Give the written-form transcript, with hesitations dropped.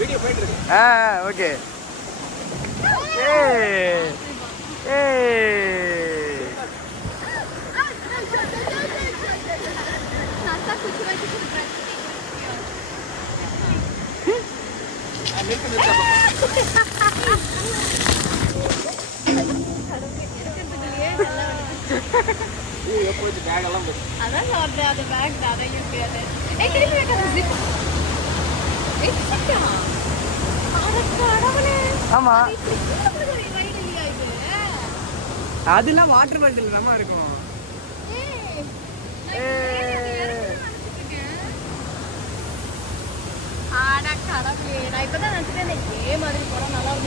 Video போயிட்டு இருக்கு. Okay. ஏய் ஏய் नासा कुछ वैसे कुछ அதான் சாப்பிட்டேன் அது பேக் தான் யூஸ் பண்ணது. திரும்பி வைக்காத ஜிப். எக்ஸாக்ட்டா. கடவுளே. ஆமா. இல்லையா இது? அதெல்லாம் வாட்டர் பாட்டில் நம்ம இருக்கும். ஆடா கடவுளே. நான் இப்பதான் நினைச்சிட்டேன் இதே மாதிரி போனா நல்லா